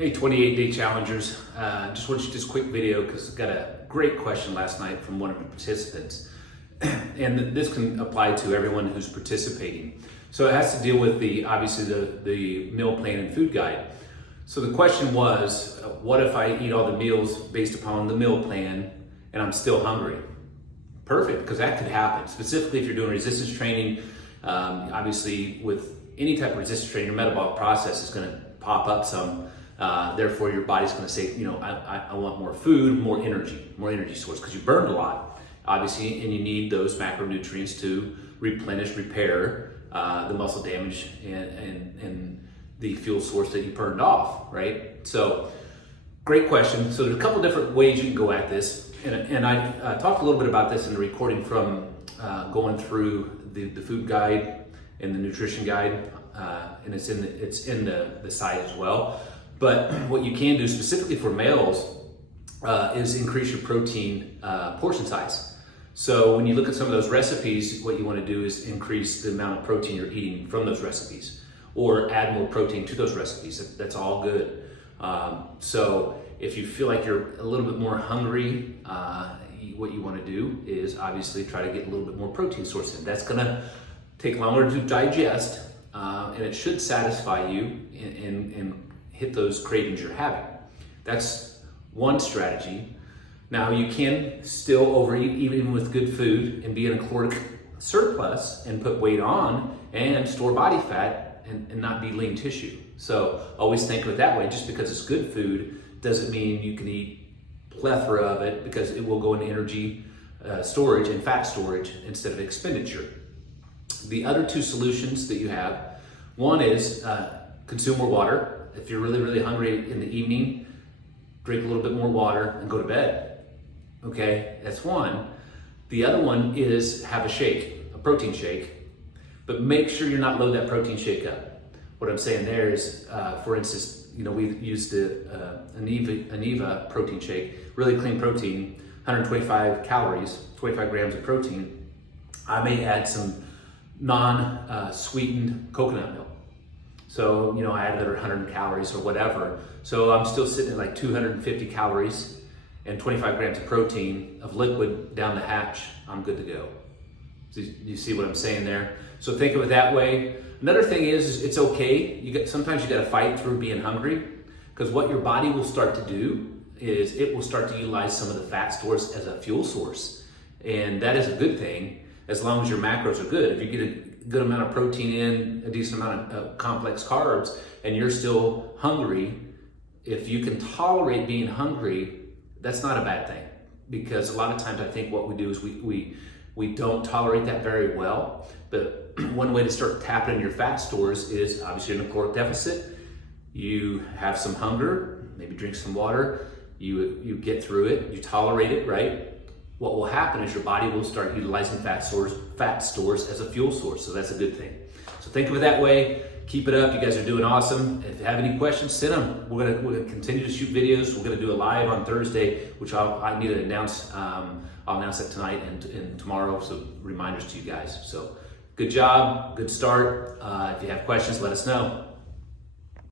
Hey, 28-day challengers. Just want to shoot this quick video because I got a great question last night from one of the participants. And this can apply to everyone who's participating. So it has to deal with obviously the meal plan and food guide. So the question was, what if I eat all the meals based upon the meal plan and I'm still hungry? Perfect, because that could happen. Specifically if you're doing resistance training, obviously with any type of resistance training, your metabolic process is going to pop up some. Therefore, your body's going to say, I want more food, more energy source, because you burned a lot, obviously, and you need those macronutrients to replenish, repair the muscle damage and the fuel source that you burned off, right? So, great question. So, there's a couple different ways you can go at this, and I talked a little bit about this in the recording from going through the food guide and the nutrition guide, and it's in the site as well. But what you can do specifically for males is increase your protein portion size. So when you look at some of those recipes, what you want to do is increase the amount of protein you're eating from those recipes, or add more protein to those recipes. That's all good. So if you feel like you're a little bit more hungry, what you want to do is obviously try to get a little bit more protein source in. That's going to take longer to digest, and it should satisfy you and hit those cravings you're having. That's one strategy. Now you can still overeat even with good food and be in a caloric surplus and put weight on and store body fat and not be lean tissue. So always think of it that way. Just because it's good food doesn't mean you can eat plethora of it, because it will go into energy storage and fat storage instead of expenditure. The other two solutions that you have, one is consume more water. If you're really, really hungry in the evening, drink a little bit more water and go to bed. Okay, that's one. The other one is have a shake, a protein shake, but make sure you're not loading that protein shake up. What I'm saying there is, for instance, we used the Aneva protein shake, really clean protein, 125 calories, 25 grams of protein. I may add some non-sweetened coconut milk. So, I added another 100 calories or whatever. So I'm still sitting at like 250 calories and 25 grams of protein of liquid down the hatch. I'm good to go. So you see what I'm saying there? So think of it that way. Another thing is it's okay. Sometimes you got to fight through being hungry, because what your body will start to do is it will start to utilize some of the fat stores as a fuel source. And that is a good thing as long as your macros are good. If you get a good amount of protein in, a decent amount of complex carbs, and you're still hungry, if you can tolerate being hungry, that's not a bad thing. Because a lot of times I think what we do is we don't tolerate that very well. But one way to start tapping in your fat stores is obviously in a caloric deficit. You have some hunger, maybe drink some water, you get through it, you tolerate it, right? What will happen is your body will start utilizing fat stores as a fuel source. So that's a good thing. So think of it that way. Keep it up. You guys are doing awesome. If you have any questions, send them. We're gonna continue to shoot videos. We're gonna do a live on Thursday, which I need to announce. I'll announce that tonight and tomorrow. So reminders to you guys. So good job, good start. If you have questions, let us know.